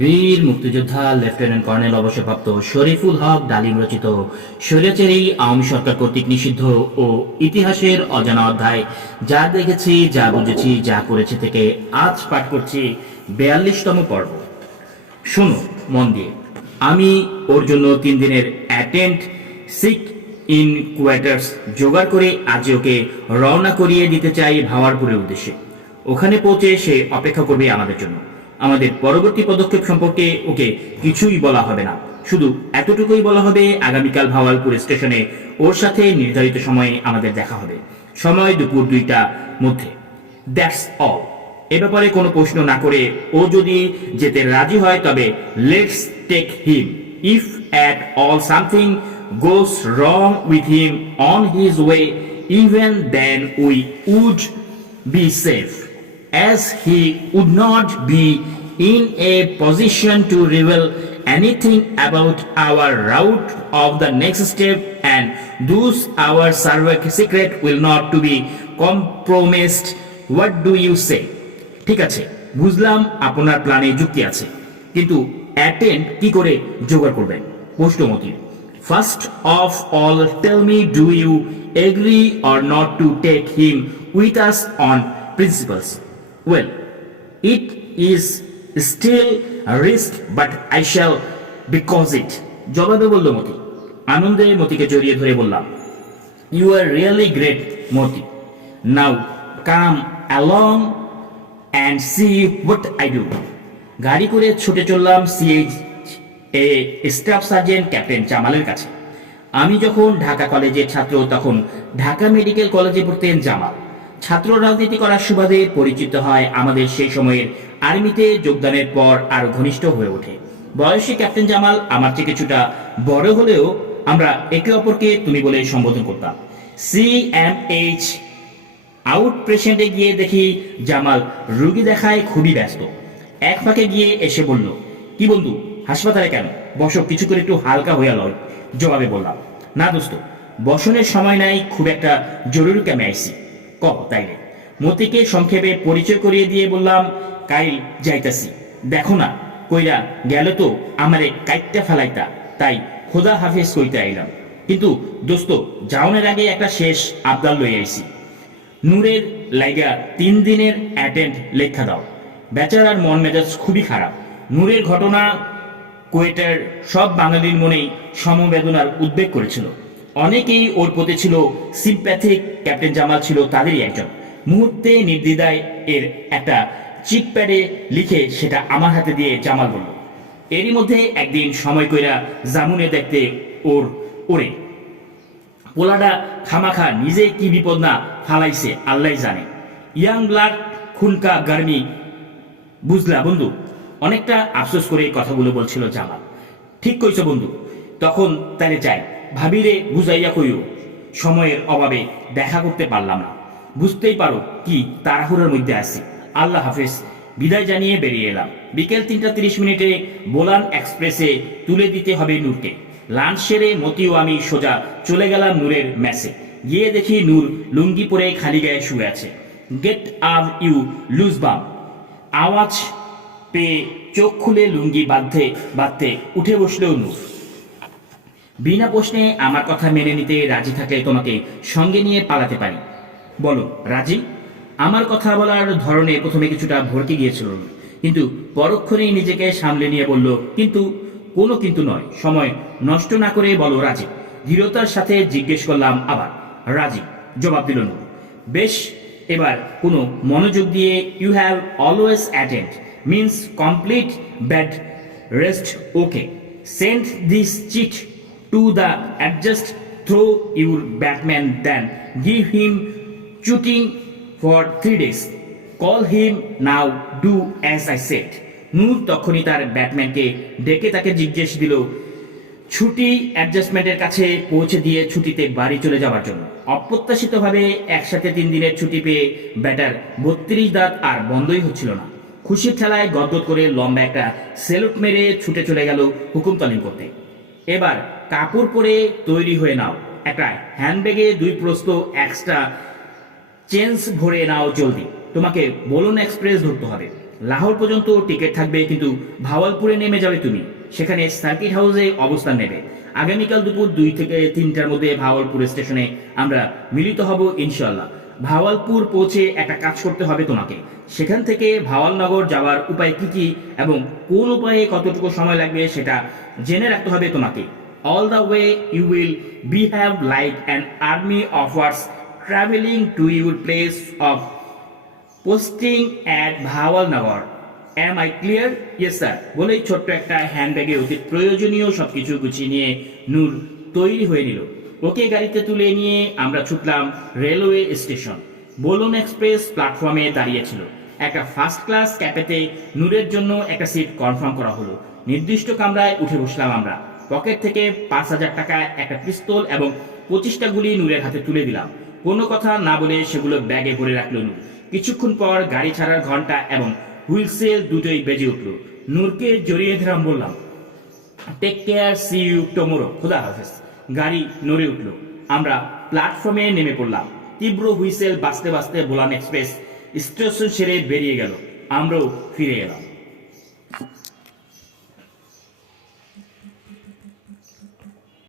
বীর মুক্তিযোদ্ধা lieutenant colonel অবসরপ্রাপ্ত শরীফুল হক ডালিম রচিত স্বৈরাচারী আওয়ামী সরকার কর্তৃক নিষিদ্ধ ও ইতিহাসের অজানা অধ্যায় যা দেখেছি, যা বুঝেছি, যা করেছি থেকে আজ পাঠ করছি বেয়াল্লিশতম পর্ব। শোনো, মন দিয়ে। আমি ওর জন্য তিন দিনের অ্যাটেন্ট সিক ইন কোয়ার্টার্স জোগাড় করে আজ ওকে রওনা করিয়ে দিতে চাই ভাওয়ারপুরের উদ্দেশ্যে। ওখানে পৌঁছে সে অপেক্ষা করবে আমাদের জন্য। আমাদের পরবর্তী পদক্ষেপ সম্পর্কে ওকে কিছুই বলা হবে না। শুধু এতটুকুই বলা হবে আগামীকাল ভাওয়ালপুর স্টেশনে ওর সাথে নির্ধারিত সময়ে আমাদের দেখা হবে। সময় দুপুর দুইটা মধ্যে। দ্যাটস অল এ ব্যাপারে কোনো প্রশ্ন না করে ও যদি যেতে রাজি হয় তবে let's take him if at all something goes wrong with him on his way even then we would be safe, as he would not be in a position to reveal anything about our route of the next step, and thus our survey secret will not to be compromised. What do you say? ঠিক আছে বুঝলাম আপনার প্ল্যানে যুক্তি আছে কিন্তু attend কি করে জোগাড় করবেন প্রশ্নমতি first of all tell me do you agree or not to take him with us on principles well it is still risk but I shall because it জবাবে বলল মতি। আনন্দে মতিকে জড়িয়ে ধরে বললাম you are really great Moti. Now come along and see what I do গাড়ি করে ছুটে চললাম সিএইচ এ স্টাফ সার্জেন্ট ক্যাপ্টেন জামালের কাছে। আমি যখন ঢাকা কলেজের ছাত্র, তখন ঢাকা মেডিকেল কলেজে পড়তেন জামাল। ছাত্র রাজনীতি করার সুবাদে পরিচিত হয় আমাদের সেই সময়ের আর্মিতে যোগদানের পর আরও ঘনিষ্ঠ হয়ে ওঠে। বয়সী ক্যাপ্টেন জামাল আমার থেকে কিছুটা বড় হলেও আমরা একে অপরকে তুমি বলে সম্বোধন করতাম। সি এম এইচ আউট পেশেন্টে গিয়ে দেখি জামাল রুগী দেখায় খুবই ব্যস্ত। এক ফাঁকে গিয়ে এসে বলল, কি বন্ধু, হাসপাতালে কেন? বসো কিছু করে একটু হালকা হইয়া লয়। জবাবে বললাম, না দোস্ত, বসনের সময় নাই, খুব একটা জরুরি ক্যামে আইছি ক তাইলে। মতিকে সংক্ষেপে পরিচয় করিয়ে দিয়ে বললাম, কাইল, যাইতাছি। দেখো না, কইরা গেল তো আমারে কাইটটা ফেলাইতা। তাই খোদা হাফেজ কইতে আইলাম। কিন্তু দোস্ত, যাওনের আগে একটা শেষ আবদাল লই আইছি। নূরের লাইগা তিন দিনের অ্যাটেন্ড লেখা দাও। বেচারার মন মেজাজ খুবই খারাপ। নূরের ঘটনা কোয়েটার সব বাঙালির মনেই সমবেদনার উদ্বেগ করেছিল। অনেকেই ওর প্রতি ছিল সিম্প্যাথিক ক্যাপ্টেন জামাল ছিল তাদেরই একজন। মুহূর্তে নির্দ্বিধায় এর একটা চিট প্যাডে লিখে সেটা আমার হাতে দিয়ে জামাল বলল, এরই মধ্যে একদিন সময় কইরা জামুনে দেখতে ওর, ওরে। পোলাডা খামাখা নিজে কি বিপদ না ফালাইছে আল্লাহ জানে। ইয়াং ব্লাড খুনকা গার্মি, বুঝলা বন্ধু? অনেকটা আফসোস করে কথাগুলো বলছিল জামাল। ঠিক কইছো বন্ধু, তখন তাহলে যাই। ভাবিরে বুঝাইয়া কইও, সময়ের অভাবে দেখা করতে পারলাম না। বুঝতেই পারো কি তাড়াহুড়োর মধ্যে আছি। আল্লাহ হাফেজ, বিদায় জানিয়ে বেরিয়ে এলাম। বিকেল তিনটা তিরিশ মিনিটে বোলান এক্সপ্রেসে তুলে দিতে হবে নূরকে। লাঞ্চ সেরে মতি ও আমি সোজা চলে গেলাম নূরের ম্যাচে। গিয়ে দেখি নূর লুঙ্গি পরে খালি গায়ে শুয়ে আছে। গেট আপ ইউ লুজ বাম। আওয়াজ পেয়ে চোখ খুলে লুঙ্গি বাঁধতে বাঁধতে উঠে বসলেও নূর। বিনা প্রশ্নে আমার কথা মেনে নিতে রাজি থাকলে তোমাকে সঙ্গে নিয়ে পালাতে পারি। বলো, রাজি? আমার কথা বলার ধরনে প্রথমে কিছুটা ভরকে গিয়েছিল। কিন্তু পরক্ষণেই নিজেকে সামলে নিয়ে বলল, কিন্তু, কোনো কিন্তু নয়। সময় নষ্ট না করে বলো, রাজি? দৃঢ়তার সাথে জিজ্ঞেস করলাম, আবার? রাজি। জবাব দিল নূর বেশ, এবার কোনো মনোযোগ দিয়ে you have always attend means complete bed rest okay send this chit to the adjutant through your batman then give him suiting for three days call him now do as I said Noor তখনই তার ব্যাটম্যানকে ডেকে তাকে জিজ্ঞেস দিল, ছুটি অ্যাডজাস্টমেন্টের কাছে পৌঁছে দিয়ে ছুটিতে বাড়ি চলে যাওয়ার জন্য। অপ্রত্যাশিতভাবে একসাথে তিন দিনের ছুটি পেয়ে ব্যাটার বত্রিশ দাঁত আর বন্ধই হচ্ছিল না। খুশির ঠেলায় গদগদ করে লম্বা একটা সেলুট মেরে ছুটে চলে গেল হুকুমতালিম করতে। এবার কাপড় পরে তৈরি হয়ে নাও। একটা হ্যান্ডব্যাগে দুই প্রস্ত এক্সট্রা চেঞ্জ ভরে নাও জলদি। তোমাকে বলুন এক্সপ্রেস ধরতে হবে। লাহোর পর্যন্ত টিকিট থাকবে, কিন্তু ভাওয়ালপুরে নেমে যাবে তুমি। সেখানে সার্কিট হাউসে অবস্থান নেবে। আগামীকাল দুপুর দুই থেকে তিনটার মধ্যে ভাওয়ালপুর স্টেশনে আমরা মিলিত হব ইনশাল্লাহ ভাওয়ালপুর পৌঁছে একটা কাজ করতে হবে তোমাকে। সেখান থেকে ভাওয়ালনগর যাওয়ার উপায় কি কি এবং কোন উপায়ে কতটুকু সময় লাগবে সেটা জেনে রাখতে হবে তোমাকে। All the way you will behave like an army of wars traveling to your place of posting at Bhawalnagar. Am I clear yes sir বলেই ছোট্ট একটা হ্যান্ডব্যাগে অতি প্রয়োজনীয় সবকিছু গুছিয়ে নিয়ে নূর তৈরি হয়ে নিল। ওকে গাড়িতে তুলে নিয়ে আমরা ছুটলাম রেলওয়ে স্টেশন। বোলন এক্সপ্রেস প্ল্যাটফর্মে দাঁড়িয়েছিল। একটা ফার্স্ট ক্লাস ক্যাপেতে নূরের জন্য একটা সিট কনফার্ম করা হলো। নির্দিষ্ট কামরায় উঠে বসলাম আমরা। পকেট থেকে পাঁচ হাজার টাকা, একটা পিস্তল এবং পঁচিশটা গুলি নূরের হাতে তুলে দিলাম। কোনো কথা না বলে সেগুলো ব্যাগে ভরে রাখল নূর। কিছুক্ষণ পর গাড়ি ছাড়ার ঘণ্টা এবং হুইলসেল দুটোই বেজে উঠল। নূরকে জড়িয়ে ধরাম বললাম take care see you tomorrow খুদা হাফেজ। গাড়ি নড়ে উঠল। আমরা প্ল্যাটফর্মে নেমে পড়লাম। তীব্র হুইসেল বাঁচতে বাঁচতে বোলান এক্সপ্রেস স্টেশন ছেড়ে বেরিয়ে গেল। আমরাও ফিরে এলাম।